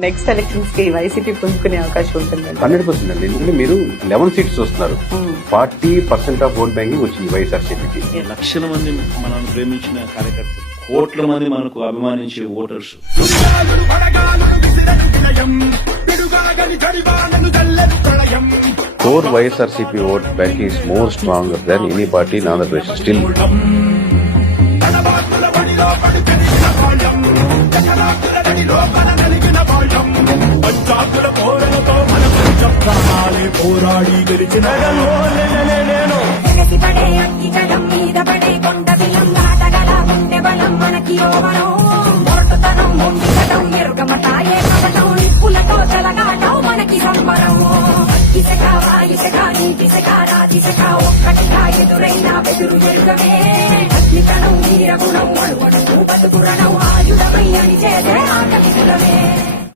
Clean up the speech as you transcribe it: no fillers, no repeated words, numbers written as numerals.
Next elections కి YCP పుంజుకునే అవకాశం ఉంటుందండి. 100% అండి. ఎందుకంటే మీరు 11 సీట్స్ వస్తున్నారు. 40% ఆఫ్ ఓట్ బ్యాంకింగ్ వచ్చింది వైఎస్ఆర్సీపీకి. లక్షల మంది మనల్ని ప్రేమించిన కార్యకర్తలు, కోట్ల మంది మనకు అభిమానించే voters. Core YSRCP vote bank is more stronger than any party in Andhra Pradesh. Still. పోరాడి గెలిచిన ఎదురైనా బెదురు ఎరుగమే అగ్నికణం వీరగుణం బతుకురణం ఆయుధమై అని చేసే ఆకలికులమే.